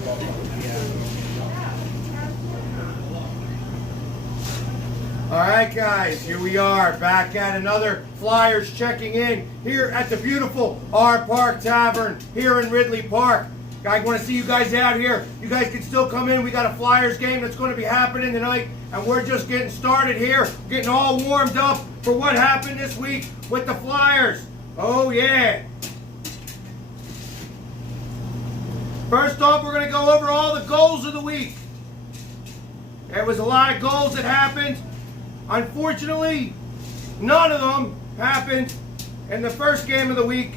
All right, guys, here we are back at another Flyers checking in here at the beautiful R Park Tavern here in Ridley Park. I want to see you guys out here. You guys can still come in. We got a Flyers game that's going to be happening tonight, and we're just getting started here, getting all warmed up for what happened this week with the Flyers. Oh, yeah. First off, we're going to go over all the goals of the week. There was a lot of goals that happened. Unfortunately, none of them happened in the first game of the week.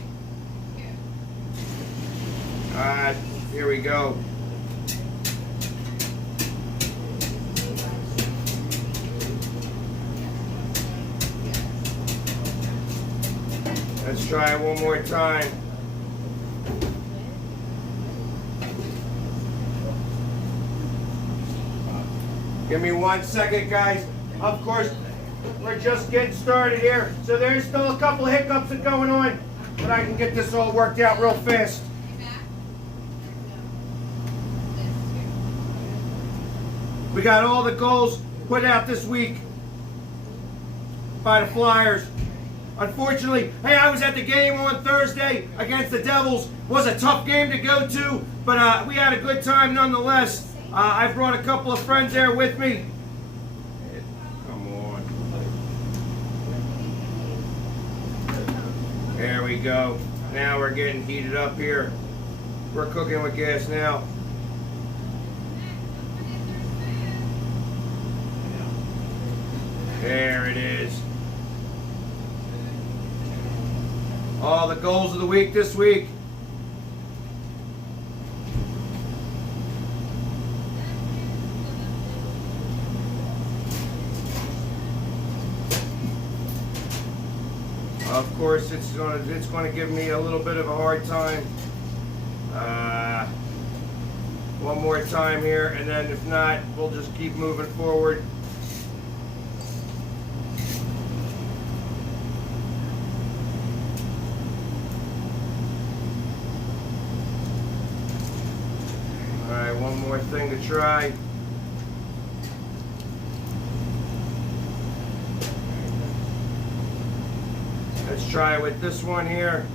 Here we go. Let's try it one more time. Give me 1 second, guys. Of course, we're just getting started here, so there's still a couple of hiccups that going on, but I can get this all worked out real fast. We got all the goals put out this week by the Flyers. Unfortunately, hey, I was at the game on Thursday against the Devils. It was a tough game to go to, but we had a good time nonetheless. I brought a couple of friends there with me. Come on. There we go. Now we're getting heated up here. We're cooking with gas now. There it is. All the goals of the week this week. Of course, it's going to give me a little bit of a hard time. One more time here, and then if not, we'll just keep moving forward. All right, one more thing to try. Let's try with this one here.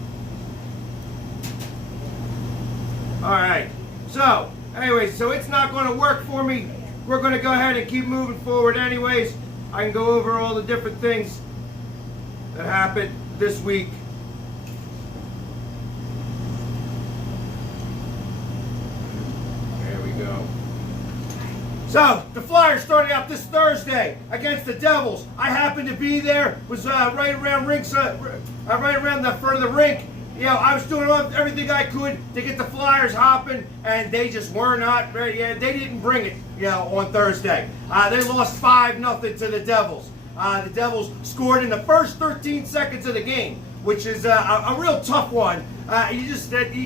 All right. So, anyways, so it's not going to work for me. We're going to go ahead and keep moving forward anyways. I can go over all the different things that happened this week. There we go. So, the Flyers started out this Thursday against the Devils. I happened to be there, was right around the front of the rink. You know, I was doing everything I could to get the Flyers hopping, and they just were not ready. Yeah, they didn't bring it, you know, on Thursday. They lost 5-0 to the Devils. The Devils scored in the first 13 seconds of the game, which is a real tough one. You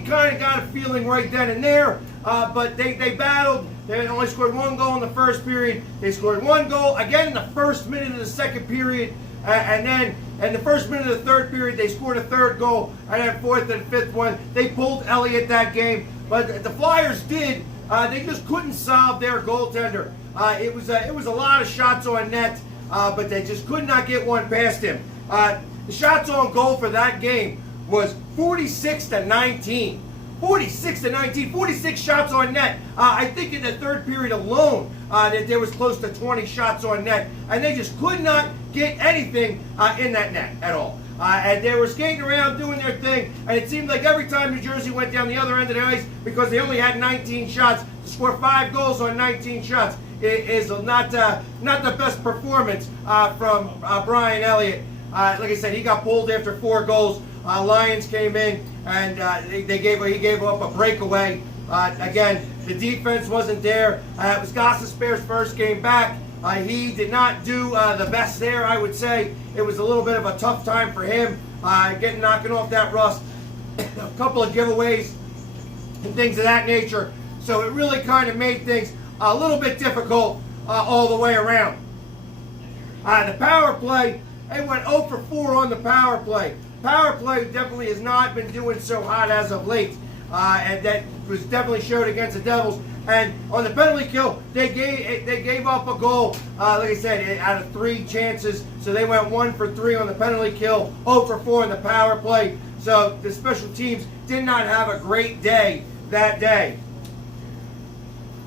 kind of got a feeling right then and there, but they battled. They only scored 1 goal in the first period. They scored 1 goal again in the first minute of the second period, and then in the first minute of the third period, they scored a 3rd goal, and then 4th and 5th one. They pulled Elliott that game, but the Flyers did. They just couldn't solve their goaltender. It was a lot of shots on net, but they just could not get one past him. The shots on goal for that game was 46-19. 46-19, 46 shots on net. I think in the third period alone, that there was close to 20 shots on net, and they just could not get anything in that net at all. And they were skating around doing their thing, and it seemed like every time New Jersey went down the other end of the ice, because they only had 19 shots, to score 5 goals on 19 shots is not the best performance from Brian Elliott. Like I said, he got pulled after 4 goals. Lions came in, and he gave up a breakaway. Again, the defense wasn't there. It was Gostisbehere's first game back. He did not do the best there, I would say. It was a little bit of a tough time for him, knocking off that rust. A couple of giveaways and things of that nature. So it really kind of made things a little bit difficult all the way around. The power play, they went 0 for 4 on the power play. Power play definitely has not been doing so hot as of late. And that was definitely showed against the Devils. And on the penalty kill, they gave up a goal, like I said, out of 3 chances. So they went 1 for 3 on the penalty kill, 0 for 4 on the power play. So the special teams did not have a great day that day.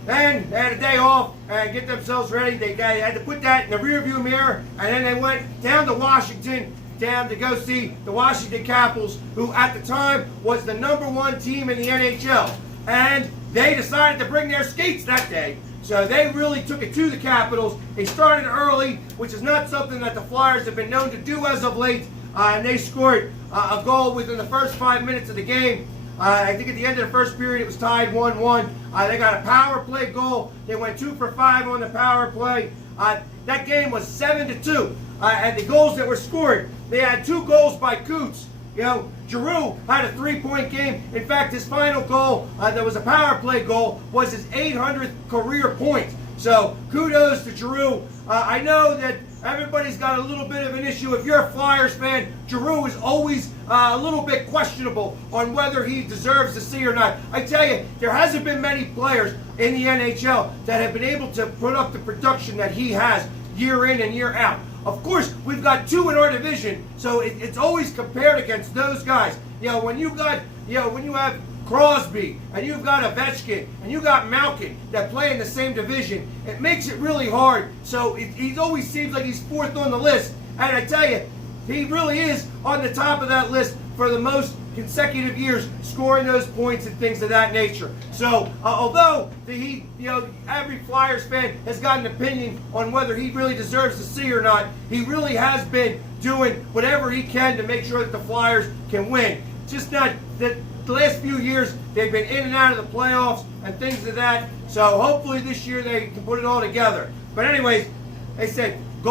Then they had a day off and get themselves ready. They had to put that in the rearview mirror, and then they went down to Washington, down to go see the Washington Capitals, who at the time was the #1 team in the NHL. And they decided to bring their skates that day. So they really took it to the Capitals. They started early, which is not something that the Flyers have been known to do as of late. And they scored a goal within the first 5 minutes of the game. I think at the end of the first period it was tied 1-1. They got a power play goal. They went 2 for 5 on the power play. That game was 7-2. And the goals that were scored, they had 2 goals by Coots. You know, Giroux had a 3-point game. In fact, his final goal, that was a power play goal, was his 800th career point. So kudos to Giroux. I know that everybody's got a little bit of an issue. If you're a Flyers fan, Giroux is always a little bit questionable on whether he deserves to see or not. I tell you, there hasn't been many players in the NHL that have been able to put up the production that he has year in and year out. Of course, we've got 2 in our division, so it's always compared against those guys. You know, when you have Crosby, and you've got Ovechkin, and you got Malkin that play in the same division, it makes it really hard. So he always seems like he's 4th on the list. And I tell you, he really is on the top of that list for the most consecutive years, scoring those points and things of that nature. So although every Flyers fan has got an opinion on whether he really deserves to see or not, he really has been doing whatever he can to make sure that the Flyers can win. Just not that the last few years they've been in and out of the playoffs and things of that. So hopefully this year they can put it all together. But anyways, they said 2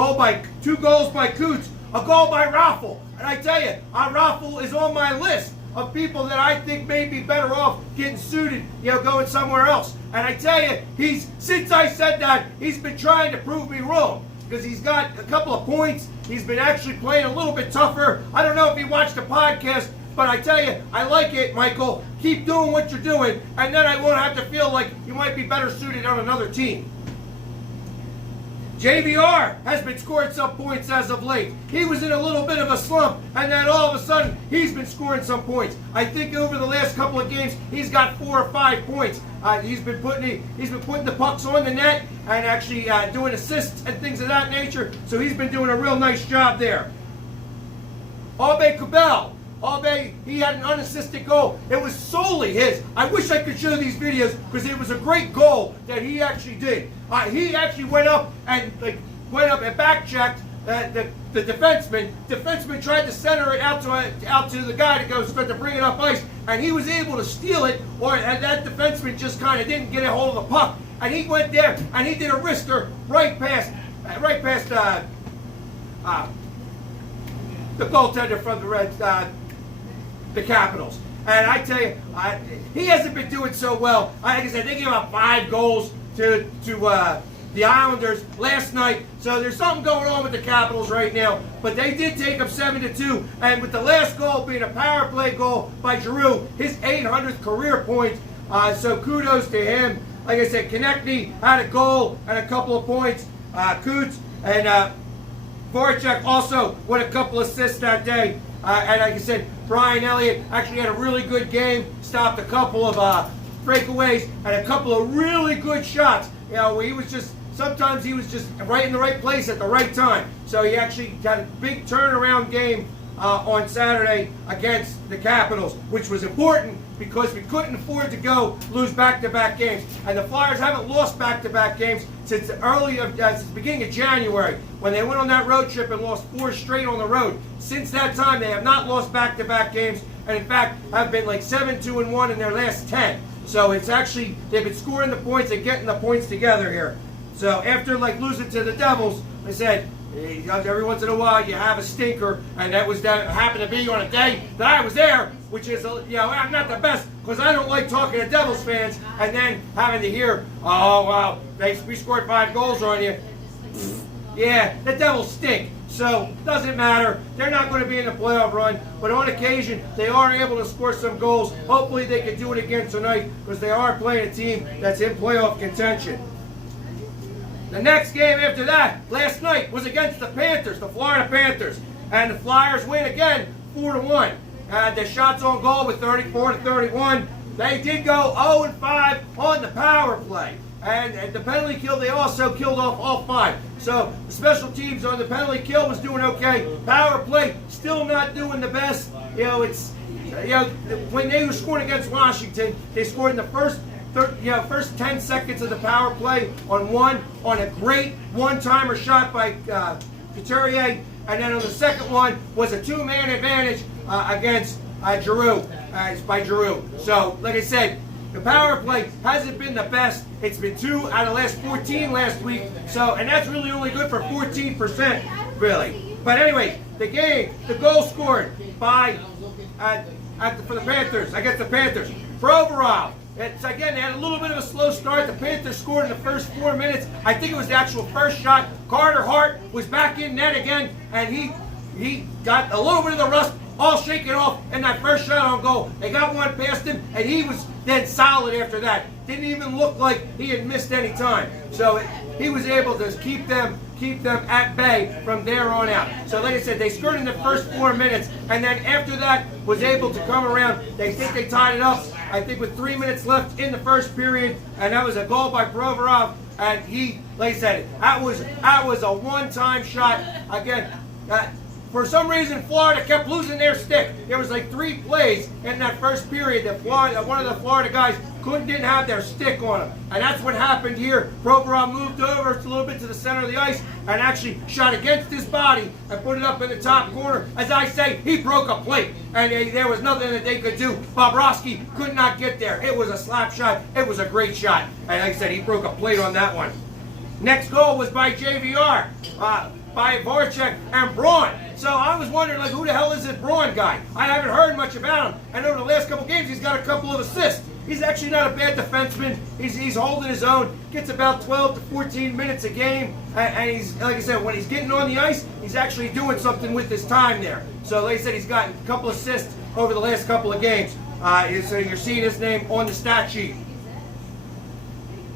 goals by Coots, a goal by Raffl. And I tell you, Raffl is on my list of people that I think may be better off getting suited, going somewhere else. And I tell you, since I said that, he's been trying to prove me wrong, because he's got a couple of points. He's been actually playing a little bit tougher. I don't know if he watched the podcast, but I tell you, I like it, Michael. Keep doing what you're doing, and then I won't have to feel like you might be better suited on another team. JVR has been scoring some points as of late. He was in a little bit of a slump, and then all of a sudden, he's been scoring some points. I think over the last couple of games, he's got 4 or 5 points. He's been putting the pucks on the net and actually doing assists and things of that nature. So he's been doing a real nice job there. Abe Kubel. He had an unassisted goal. It was solely his. I wish I could show these videos because it was a great goal that he actually did. He actually went up and back checked the defenseman. Defenseman tried to center it out to the guy to start to bring it up ice, and he was able to steal it. And that defenseman just kind of didn't get a hold of the puck, and he went there and he did a wrister right past the goaltender from the Capitals. And I tell you, he hasn't been doing so well. Like I said, they gave up 5 goals to the Islanders last night. So there's something going on with the Capitals right now. But they did take up 7-2. And with the last goal being a power play goal by Giroux, his 800th career point. So kudos to him. Like I said, Konechny had a goal and a couple of points. Coots and Voracek also with a couple assists that day. And like I said, Brian Elliott actually had a really good game, stopped a couple of breakaways and a couple of really good shots. Where sometimes he was just right in the right place at the right time. So he actually got a big turnaround game on Saturday against the Capitals, which was important because we couldn't afford to lose back-to-back games. And the Flyers haven't lost back-to-back games since the beginning of January, when they went on that road trip and lost 4 straight on the road. Since that time, they have not lost back-to-back games, and in fact, have been like 7-2-1 in their last 10. So it's actually, they've been scoring the points and getting the points together here. So after losing to the Devils, I said, every once in a while you have a stinker, and that happened to be on a day that I was there, which is I'm not the best because I don't like talking to Devils fans and then having to hear, oh wow, we scored 5 goals on you. Yeah, the Devils stink. So, doesn't matter. They're not going to be in the playoff run, but on occasion, they are able to score some goals. Hopefully, they can do it again tonight because they are playing a team that's in playoff contention. The next game after that, last night, was against the Panthers, the Florida Panthers. And the Flyers win again, 4-1. The shots on goal with 34-31. They did go 0-5 on the power play. And the penalty kill, they also killed off all 5. So the special teams on the penalty kill was doing okay. Power play, still not doing the best. When they were scoring against Washington, they scored in the first 10 seconds of the power play on a great one-timer shot by Couturier. And then on the second one was a 2-man advantage against Giroux, by Giroux. So, like I said, the power play hasn't been the best. It's been 2 out of the last 14 last week. So, and that's really only good for 14%, really. But anyway, the goal scored by for the Panthers, against the Panthers. Provorov. Again, they had a little bit of a slow start. The Panthers scored in the first 4 minutes. I think it was the actual first shot. Carter Hart was back in net again, and he got a little bit of the rust all shaken off in that first shot on goal. They got one past him, and he was then solid after that. Didn't even look like he had missed any time. So he was able to keep them at bay from there on out. So like I said, they scored in the first 4 minutes, and then after that was able to come around. They think they tied it up, I think, with 3 minutes left in the first period, and that was a goal by Provorov. And he, like I said, that was a one-time shot. Again, for some reason, Florida kept losing their stick. There was like 3 plays in that first period that one of the Florida guys didn't have their stick on him. And that's what happened here. Provorov moved over a little bit to the center of the ice and actually shot against his body and put it up in the top corner. As I say, he broke a plate. And there was nothing that they could do. Bobrovsky could not get there. It was a slap shot. It was a great shot. And like I said, he broke a plate on that one. Next goal was by JVR. By Voracek and Braun. So I was wondering, like, who the hell is this Braun guy? I haven't heard much about him. And over the last couple games, he's got a couple of assists. He's actually not a bad defenseman. He's holding his own. Gets about 12 to 14 minutes a game. And he's, like I said, when he's getting on the ice, he's actually doing something with his time there. So like I said, he's gotten a couple assists over the last couple of games. So you're seeing his name on the stat sheet.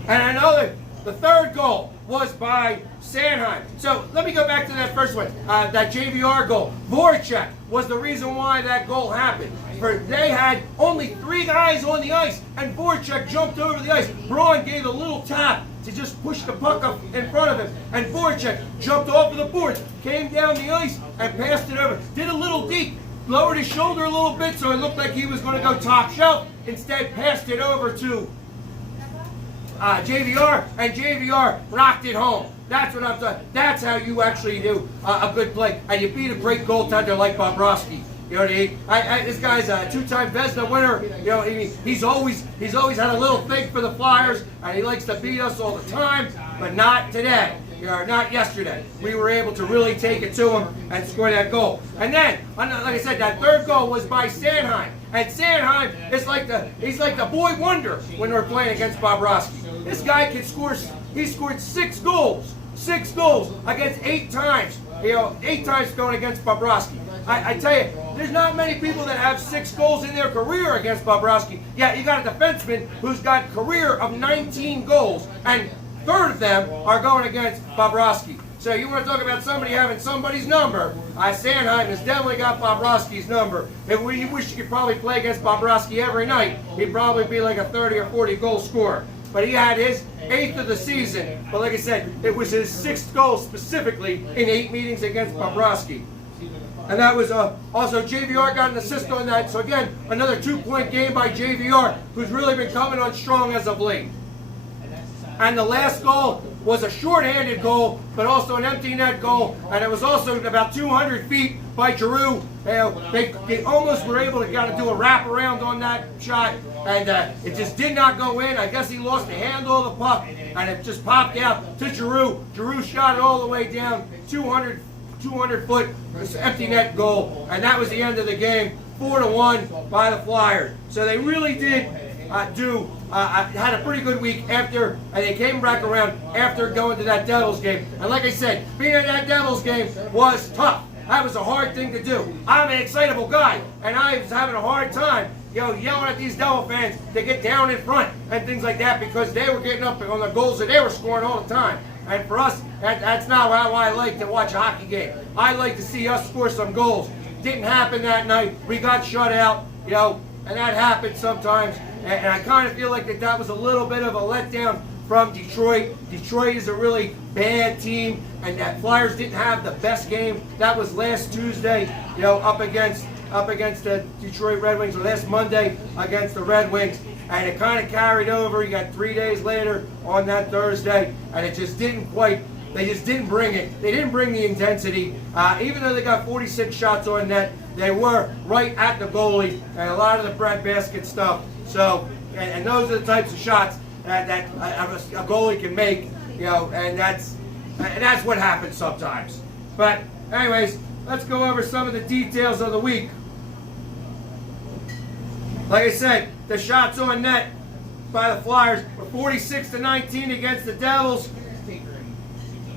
And I know that the third goal was by Sanheim. So let me go back to that first one, that JVR goal. Voracek was the reason why that goal happened. They had only 3 guys on the ice, and Voracek jumped over the ice. Braun gave a little tap to just push the puck up in front of him, and Voracek jumped off of the boards, came down the ice, and passed it over. Did a little deep, lowered his shoulder a little bit, so it looked like he was going to go top shelf. Instead, passed it over to JVR, and JVR rocked it home. That's what I'm talking. That's how you actually do a good play, and you beat a great goaltender like Bobrovsky. You know what I mean? This guy's a 2-time Vezina winner. You know, he's always had a little thing for the Flyers, and he likes to beat us all the time, but not today. Not yesterday. We were able to really take it to him and score that goal. And then, like I said, that third goal was by Sanheim. And Sanheim is he's like the boy wonder when we're playing against Bobrovsky. This guy can score. He scored 6 goals. 6 goals against 8 times. 8 times going against Bobrovsky. I tell you, there's not many people that have 6 goals in their career against Bobrovsky. Yeah, you got a defenseman who's got a career of 19 goals, and 1/3 of them are going against Bobrovsky. So you want to talk about somebody having somebody's number? Sanheim has definitely got Bobrovsky's number. If we wish you could probably play against Bobrovsky every night, he'd probably be like a 30 or 40 goal scorer. But he had his 8th of the season. But like I said, it was his 6th goal specifically in 8 meetings against Bobrovsky. And that was also JVR got an assist on that. So again, another 2-point game by JVR, who's really been coming on strong as of late. And the last goal was a shorthanded goal, but also an empty net goal. And it was also about 200 feet by Giroux. They almost were able to do a wraparound on that shot, and it just did not go in. I guess he lost the handle of the puck, and it just popped out to Giroux. Giroux shot it all the way down, 200-foot empty net goal, and that was the end of the game, 4-1 by the Flyers. So they really did do had a pretty good week after, and they came back around after going to that Devils game. And like I said, being at that Devils game was tough. That was a hard thing to do. I'm an excitable guy, and I was having a hard time, yelling at these Devil fans to get down in front and things like that because they were getting up on the goals that they were scoring all the time. And for us, that's not how I like to watch a hockey game. I like to see us score some goals. Didn't happen that night. We got shut out, and that happens sometimes. And I kind of feel like that was a little bit of a letdown from Detroit. Detroit is a really bad team, and that Flyers didn't have the best game. That was last Tuesday, up against the Detroit Red Wings, or last Monday against the Red Wings, and it kind of carried over. You got 3 days later on that Thursday, and it just didn't quite. They just didn't bring it. They didn't bring the intensity. Even though they got 46 shots on net, they were right at the goalie and a lot of the breadbasket stuff. So, and those are the types of shots that a goalie can make, and that's what happens sometimes. But anyways, let's go over some of the details of the week. Like I said, the shots on net by the Flyers were 46-19 against the Devils.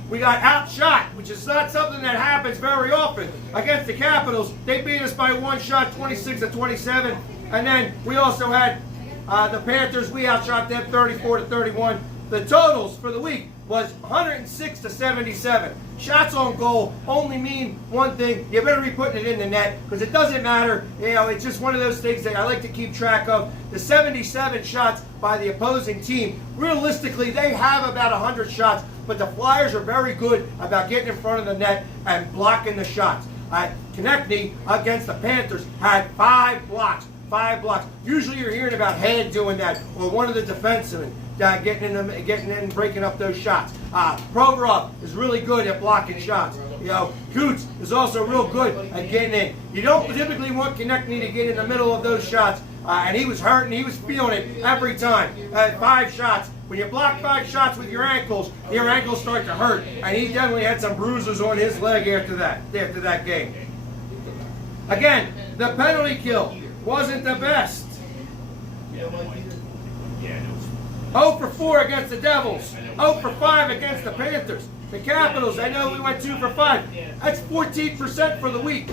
We got outshot, which is not something that happens very often. Against the Capitals, they beat us by one shot, 26-27. And then we also had the Panthers. We outshot them 34-31. The totals for the week was 106-77. Shots on goal only mean one thing. You better be putting it in the net, because it doesn't matter. It's just one of those things that I like to keep track of. The 77 shots by the opposing team, realistically, they have about 100 shots, but the Flyers are very good about getting in front of the net and blocking the shots. Konechny against the Panthers had 5 blocks. 5 blocks. Usually you're hearing about Head doing that, or one of the defensemen getting in and breaking up those shots. Provorov is really good at blocking shots. Coots is also real good at getting in. You don't typically want Konechny to get in the middle of those shots, and he was hurting. He was feeling it every time. 5 shots. When you block 5 shots with your ankles start to hurt, and he definitely had some bruises on his leg after that game. Again, the penalty kill wasn't the best. 0 for 4 against the Devils. 0 for 5 against the Panthers. The Capitals, I know we went 2 for 5. That's 14% for the week.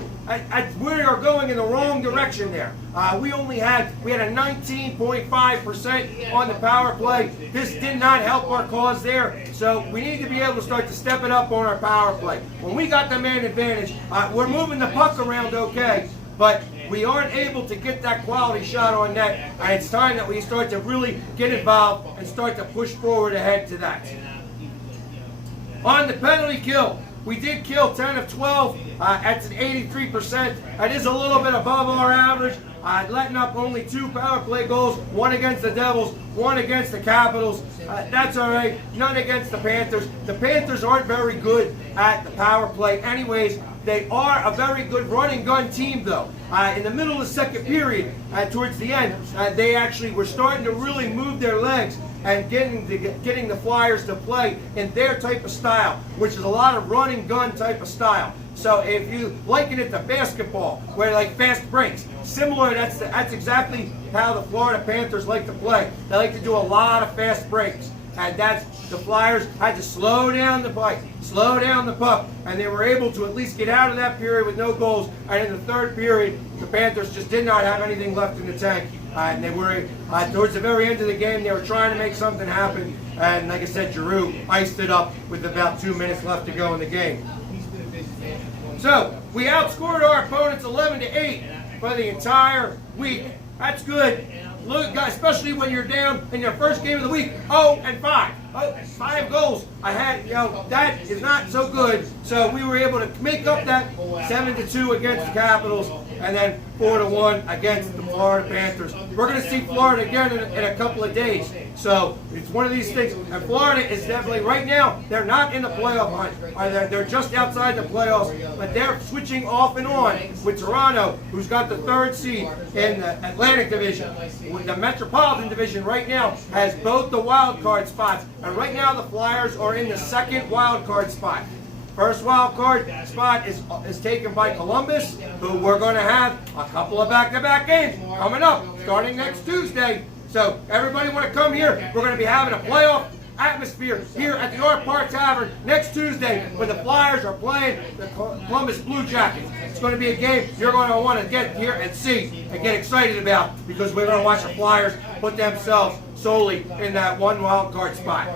We are going in the wrong direction there. We had a 19.5% on the power play. This did not help our cause there. So we need to be able to start to step it up on our power play. When we got the man advantage, we're moving the puck around okay, but we aren't able to get that quality shot on net, and it's time that we start to really get involved and start to push forward ahead to that. On the penalty kill, we did kill 10 of 12. That's an 83%. That is a little bit above our average. Letting up only 2 power play goals, 1 against the Devils, 1 against the Capitals. That's all right. None against the Panthers. The Panthers aren't very good at the power play anyways. They are a very good running gun team, though. In the middle of the second period, towards the end, they actually were starting to really move their legs and getting the Flyers to play in their type of style, which is a lot of running gun type of style. So if you liken it to basketball, where like fast breaks, similar, that's exactly how the Florida Panthers like to play. They like to do a lot of fast breaks. And the Flyers had to slow down the puck, and they were able to at least get out of that period with no goals. And in the third period, the Panthers just did not have anything left in the tank. And they were, towards the very end of the game, they were trying to make something happen. And like I said, Giroux iced it up with about 2 minutes left to go in the game. So, we outscored our opponents 11-8 for the entire week. That's good. Look, especially when you're down in your first game of the week, 0-5. 5 goals. That is not so good. So we were able to make up that 7-2 against the Capitals, and then 4-1 against the Florida Panthers. We're going to see Florida again in a couple of days. So it's one of these things. And Florida is definitely, right now, they're not in the playoff hunt. They're just outside the playoffs, but they're switching off and on with Toronto, who's got the 3rd seed in the Atlantic Division. The Metropolitan Division right now has both the wild card spots, and right now the Flyers are in the 2nd wild card spot. First wild card spot is taken by Columbus, who we're going to have a couple of back-to-back games coming up starting next Tuesday. So everybody want to come here? We're going to be having a playoff atmosphere here at the R Park Tavern next Tuesday when the Flyers are playing the Columbus Blue Jackets. It's going to be a game you're going to want to get here and see and get excited about, because we're going to watch the Flyers put themselves solely in that one wild card spot.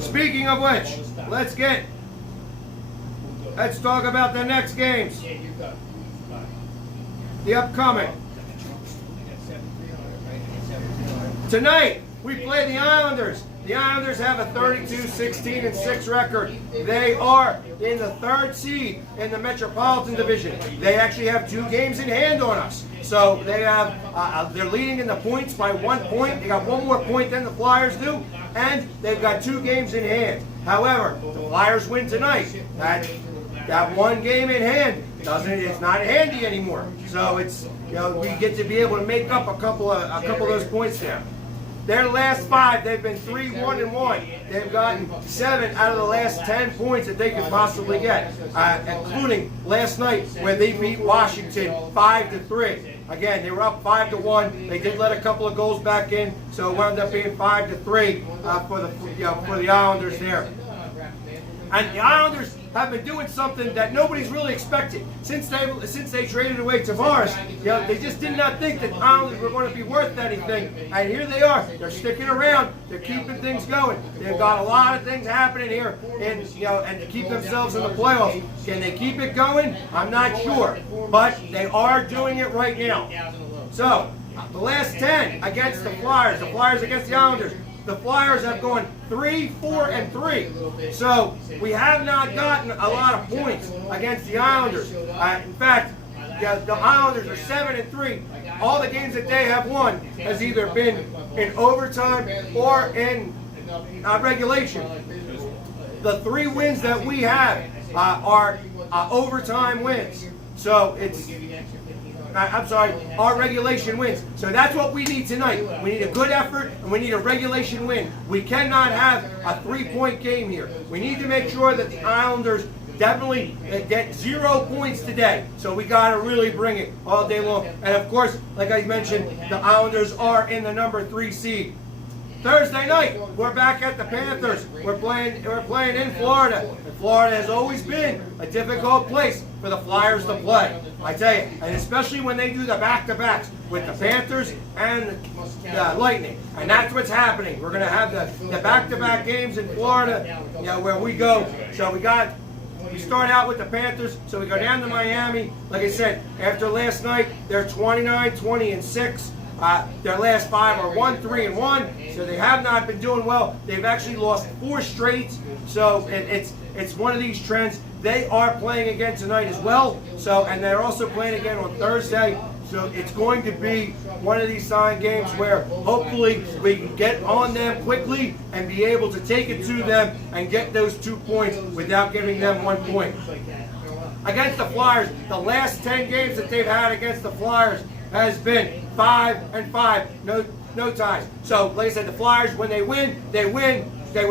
Speaking of which, let's talk about the next games. The upcoming. Tonight, we play the Islanders. The Islanders have a 32-16-6 record. They are in the 3rd seed in the Metropolitan Division. They actually have 2 games in hand on us. So they have, they're leading in the points by 1 point. They got 1 more point than the Flyers do, and they've got 2 games in hand. However, the Flyers win tonight. That 1 game in hand it's not handy anymore. So it's, we get to be able to make up a couple of those points there. Their last 5, they've been 3-1-1. They've gotten 7 out of the last 10 points that they could possibly get, including last night where they beat Washington 5-3. Again, they were up 5-1. They did let a couple of goals back in, so it wound up being 5-3 for the Islanders there. And the Islanders have been doing something that nobody's really expected. Since they traded away Tavares, they just did not think that the Islanders were going to be worth anything. And here they are. They're sticking around. They're keeping things going. They've got a lot of things happening here, and to keep themselves in the playoffs. Can they keep it going? I'm not sure, but they are doing it right now. So the last 10 against the Flyers against the Islanders. The Flyers have gone 3-4-3. So we have not gotten a lot of points against the Islanders. In fact, the Islanders are 7-3. All the games that they have won has either been in overtime or in regulation. The 3 wins that we have are overtime wins. So it's our regulation wins. So that's what we need tonight. We need a good effort, and we need a regulation win. We cannot have a 3-point game here. We need to make sure that the Islanders definitely get 0 points today. So we got to really bring it all day long. And of course, like I mentioned, the Islanders are in the number 3 seed. Thursday night, we're back at the Panthers. We're playing in Florida. And Florida has always been a difficult place for the Flyers to play. I tell you, and especially when they do the back-to-backs with the Panthers and the Lightning. And that's what's happening. We're going to have the back-to-back games in Florida, where we go. So we start out with the Panthers, so we go down to Miami. Like I said, after last night, they're 29-20-6. Their last 5 are 1-3-1, so they have not been doing well. They've actually lost 4 straight, so it's one of these trends. They are playing again tonight as well, and they're also playing again on Thursday. So it's going to be one of these sign games where hopefully we can get on them quickly and be able to take it to them and get those 2 points without giving them 1 point. Against the Flyers, the last 10 games that they've had against the Flyers has been 5-5, no ties. So, like I said, the Flyers, when they win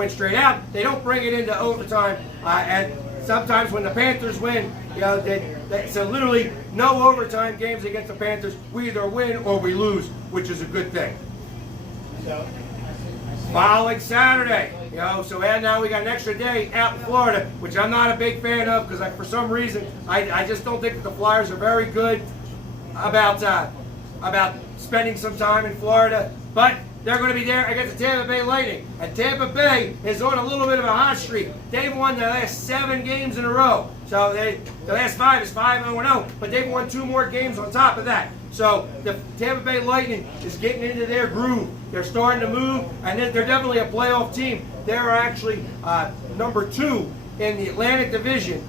straight out. They don't bring it into overtime. And sometimes when the Panthers win, so literally no overtime games against the Panthers. We either win or we lose, which is a good thing. Following Saturday, and now we got an extra day out in Florida, which I'm not a big fan of because for some reason I just don't think that the Flyers are very good about spending some time in Florida, but they're going to be there against the Tampa Bay Lightning. And Tampa Bay is on a little bit of a hot streak. They've won their last 7 games in a row. So the last 5 is 5-0, but they've won 2 more games on top of that. So the Tampa Bay Lightning is getting into their groove. They're starting to move, and they're definitely a playoff team. They're actually number 2 in the Atlantic Division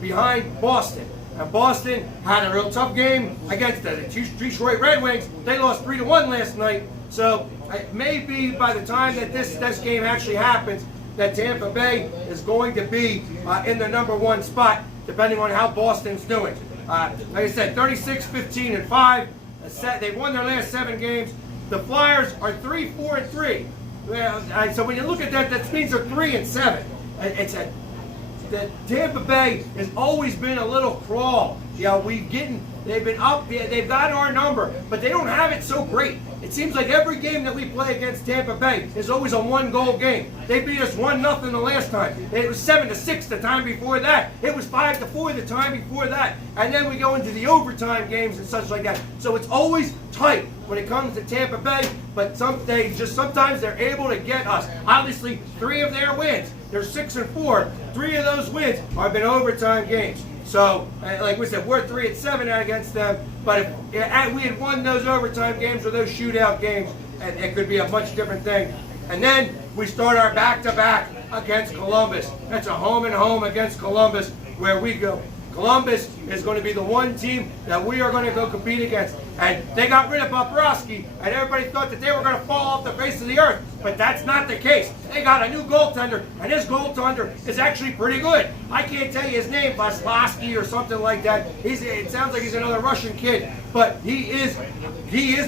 behind Boston. And Boston had a real tough game against the Detroit Red Wings. They lost 3-1 last night. So it may be by the time that this game actually happens that Tampa Bay is going to be in the number 1 spot, depending on how Boston's doing. Like I said, 36-15-5. They've won their last 7 games. The Flyers are 3-4-3. So when you look at that means they're 3-7. The Tampa Bay has always been a little crawl. they've been up, they've got our number, but they don't have it so great. It seems like every game that we play against Tampa Bay is always a 1-goal game. They beat us 1-0 the last time. It was 7-6 the time before that. It was 5-4 the time before that. And then we go into the overtime games and such like that. So it's always tight when it comes to Tampa Bay, but sometimes they're able to get us. Obviously, 3 of their wins, they're 6-4. 3 of those wins have been overtime games. So, like we said, we're 3-7 against them. But if we had won those overtime games or those shootout games, it could be a much different thing. And then we start our back-to-back against Columbus. That's a home-and-home against Columbus where we go. Columbus is going to be the one team that we are going to go compete against. And they got rid of Bobrovsky, and everybody thought that they were going to fall off the face of the earth. But that's not the case. They got a new goaltender, and his goaltender is actually pretty good. I can't tell you his name, Vasilevsky or something like that. It sounds like he's another Russian kid, but he is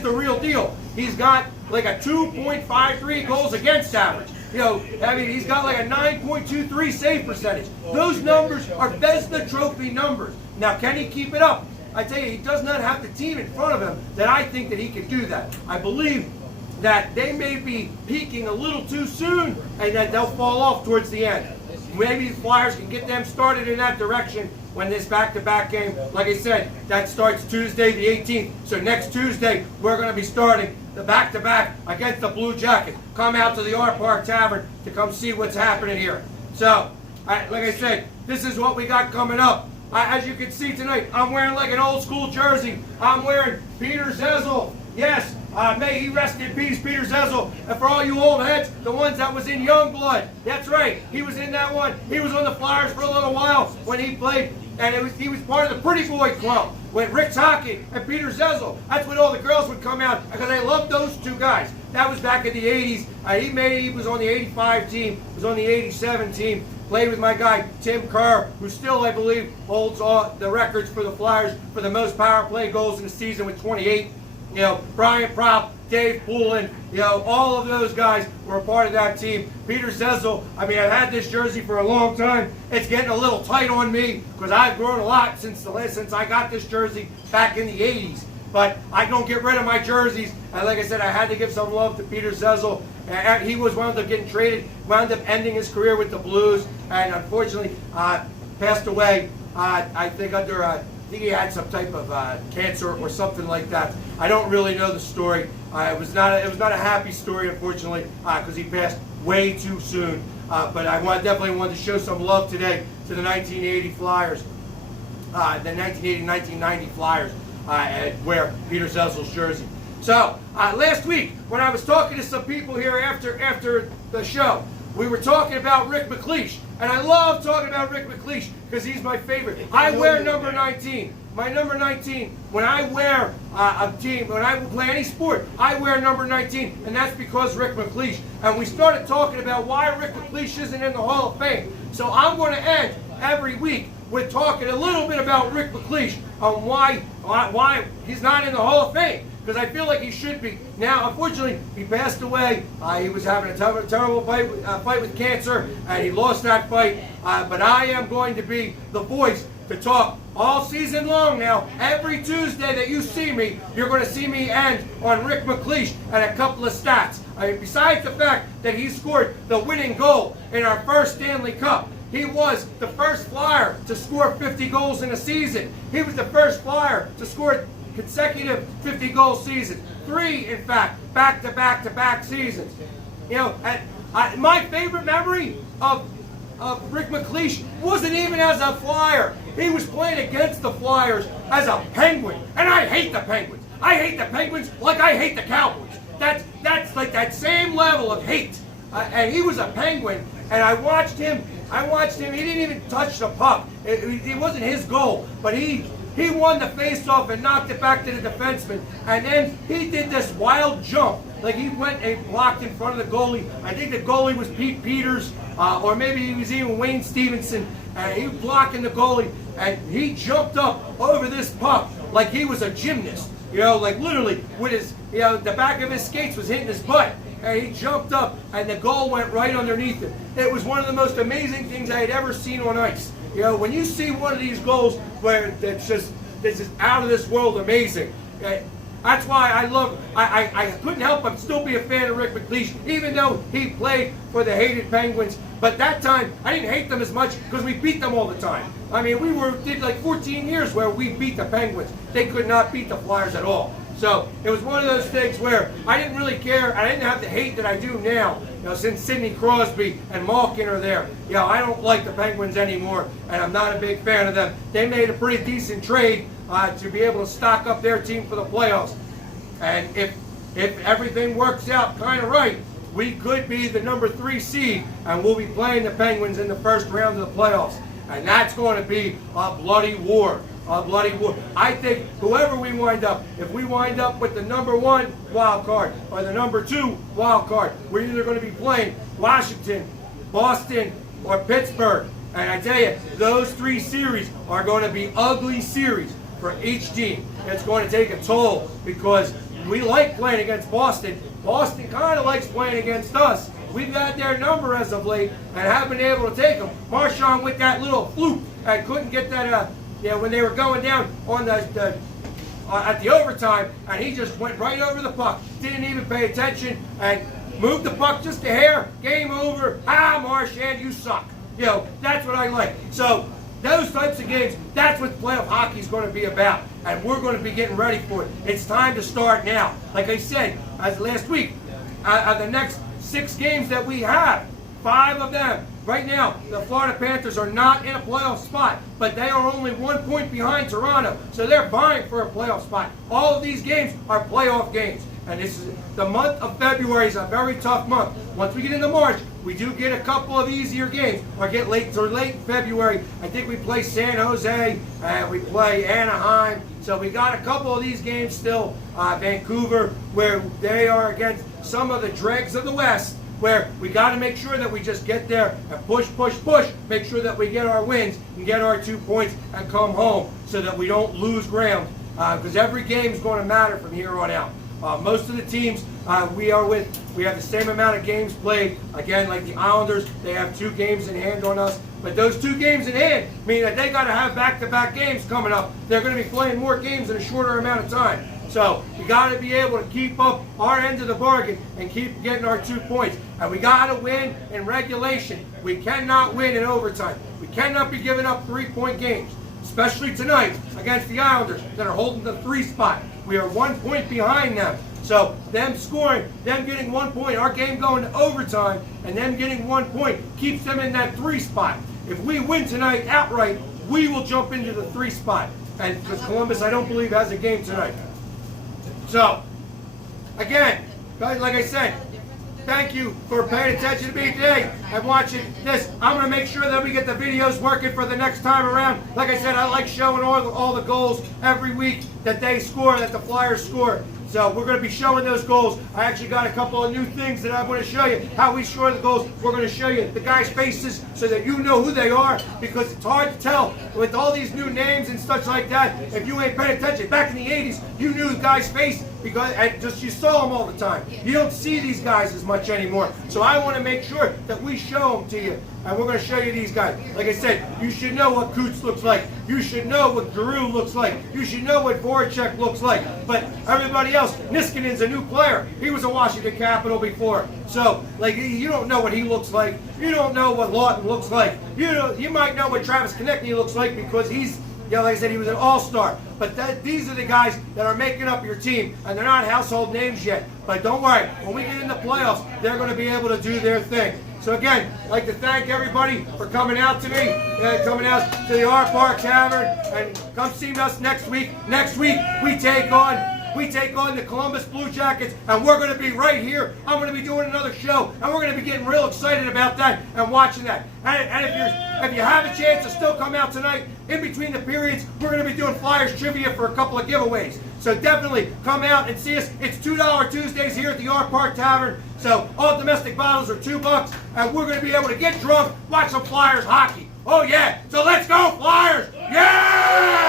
the real deal. He's got like a 2.53 goals against average. He's got like a 9.23 save percentage. Those numbers are Vezina Trophy numbers. Now, can he keep it up? I tell you, he does not have the team in front of him that I think that he can do that. I believe that they may be peaking a little too soon and that they'll fall off towards the end. Maybe the Flyers can get them started in that direction when this back-to-back game, like I said, that starts Tuesday the 18th. So next Tuesday, we're going to be starting the back-to-back against the Blue Jackets. Come out to the R Park Tavern to come see what's happening here. So, like I said, this is what we got coming up. As you can see tonight, I'm wearing like an old school jersey. I'm wearing Peter Zezel. Yes, may he rest in peace, Peter Zezel. And for all you old heads, the ones that was in Youngblood, that's right, he was in that one. He was on the Flyers for a little while when he played, and he was part of the Pretty Boy Club with Rick Tocchet and Peter Zezel. That's when all the girls would come out because I loved those two guys. That was back in the 80s. He was on the 85 team, was on the 87 team. Played with my guy, Tim Kerr, who still, I believe, holds all the records for the Flyers for the most power play goals in the season with 28. Brian Propp, Dave Poulin, all of those guys were a part of that team. Peter Zezel, I've had this jersey for a long time. It's getting a little tight on me because I've grown a lot since I got this jersey back in the 80s. But I don't get rid of my jerseys. And like I said, I had to give some love to Peter Zezel. He wound up getting traded, wound up ending his career with the Blues, and unfortunately passed away. I think he had some type of cancer or something like that. I don't really know the story. It was not a happy story, unfortunately, because he passed way too soon. But I definitely wanted to show some love today to the 1980 Flyers, the 1980-1990 Flyers, and wear Peter Zezel's jersey. So last week, when I was talking to some people here after the show, we were talking about Rick McLeish, and I love talking about Rick McLeish because he's my favorite. I wear number 19. My number 19, when I wear a team, when I play any sport, I wear number 19, and that's because Rick McLeish. And we started talking about why Rick McLeish isn't in the Hall of Fame. So I'm going to end every week with talking a little bit about Rick McLeish on why he's not in the Hall of Fame. Because I feel like he should be. Now, unfortunately, he passed away. He was having a terrible fight with cancer, and he lost that fight. But I am going to be the voice to talk all season long now. Every Tuesday that you see me, you're going to see me end on Rick McLeish and a couple of stats. Besides the fact that he scored the winning goal in our first Stanley Cup, he was the first Flyer to score 50 goals in a season. He was the first Flyer to score consecutive 50-goal seasons. 3, in fact, back-to-back-to-back seasons. My favorite memory of Rick McLeish wasn't even as a Flyer. He was playing against the Flyers as a Penguin, and I hate the Penguins. I hate the Penguins like I hate the Cowboys. That's like that same level of hate. And he was a Penguin, and I watched him. He didn't even touch the puck. It wasn't his goal, but he won the face-off and knocked it back to the defenseman. And then he did this wild jump. Like he went and blocked in front of the goalie. I think the goalie was Pete Peters, or maybe he was even Wayne Stevenson. He was blocking the goalie, and he jumped up over this puck like he was a gymnast. Like literally with his, the back of his skates was hitting his butt. And he jumped up, and the goal went right underneath him. It was one of the most amazing things I had ever seen on ice. When you see one of these goals where it's just this is out of this world amazing. That's why I couldn't help but still be a fan of Rick McLeish, even though he played for the hated Penguins. But that time, I didn't hate them as much because we beat them all the time. I mean, did like 14 years where we beat the Penguins. They could not beat the Flyers at all. So it was one of those things where I didn't really care. I didn't have the hate that I do now. Since Sidney Crosby and Malkin are there, I don't like the Penguins anymore, and I'm not a big fan of them. They made a pretty decent trade to be able to stock up their team for the playoffs. And if everything works out kind of right, we could be the number 3 seed, and we'll be playing the Penguins in the first round of the playoffs. And that's going to be a bloody war. A bloody war. I think whoever we wind up, if we wind up with the number 1 wild card or the number 2 wild card, we're either going to be playing Washington, Boston, or Pittsburgh. And I tell you, those 3 series are going to be ugly series for each team. It's going to take a toll because we like playing against Boston. Boston kind of likes playing against us. We've got their number as of late and haven't been able to take them. Marchand with that little fluke and couldn't get that, when they were going down on at the overtime, and he just went right over the puck. Didn't even pay attention and moved the puck just a hair. Game over. Marchand, you suck. That's what I like. So those types of games, that's what playoff hockey is going to be about, and we're going to be getting ready for it. It's time to start now. Like I said, as last week, the next 6 games that we have, 5 of them, right now, the Florida Panthers are not in a playoff spot, but they are only 1 point behind Toronto, so they're vying for a playoff spot. All of these games are playoff games, and this is the month of February is a very tough month. Once we get into March, we do get a couple of easier games, or get late in February. I think we play San Jose, and we play Anaheim, so we got a couple of these games still. Vancouver, where they are against some of the dregs of the West, where we got to make sure that we just get there and push, make sure that we get our wins and get our 2 points and come home so that we don't lose ground, because every game is going to matter from here on out. Most of the teams we have the same amount of games played. Again, like the Islanders, they have 2 games in hand on us. But those 2 games in hand mean that they got to have back-to-back games coming up. They're going to be playing more games in a shorter amount of time. So we got to be able to keep up our end of the bargain and keep getting our 2 points. And we got to win in regulation. We cannot win in overtime. We cannot be giving up 3-point games, especially tonight against the Islanders that are holding the 3 spot. We are 1 point behind them. So them scoring, them getting 1 point, our game going to overtime, and them getting 1 point keeps them in that 3 spot. If we win tonight outright, we will jump into the 3 spot. And because Columbus, I don't believe, has a game tonight. So, again, guys, like I said, thank you for paying attention to me today and watching this. I'm going to make sure that we get the videos working for the next time around. Like I said, I like showing all the goals every week that they score, that the Flyers score. So we're going to be showing those goals. I actually got a couple of new things that I'm going to show you, how we score the goals. We're going to show you the guys' faces so that you know who they are, because it's hard to tell with all these new names and such like that. If you ain't paying attention, back in the 80s, you knew the guy's face because you saw them all the time. You don't see these guys as much anymore. So I want to make sure that we show them to you. And we're going to show you these guys. Like I said, you should know what Coots looks like. You should know what Giroux looks like. You should know what Voracek looks like. But everybody else, Niskanen's a new player. He was a Washington Capital before. So, you don't know what he looks like. You don't know what Lawton looks like. You might know what Travis Konechny looks like because he's, like I said, he was an all-star. But these are the guys that are making up your team, and they're not household names yet. But don't worry, when we get in the playoffs, they're going to be able to do their thing. So again, I'd like to thank everybody for coming out to me, coming out to the R Park Tavern, and come see us next week. Next week, we take on the Columbus Blue Jackets, and we're going to be right here. I'm going to be doing another show, and we're going to be getting real excited about that and watching that. And if you have a chance to still come out tonight, in between the periods, we're going to be doing Flyers trivia for a couple of giveaways. So definitely come out and see us. It's $2 Tuesdays here at the R Park Tavern. So all domestic bottles are $2, and we're going to be able to get drunk, watch some Flyers hockey. Oh yeah, so let's go Flyers! Yeah!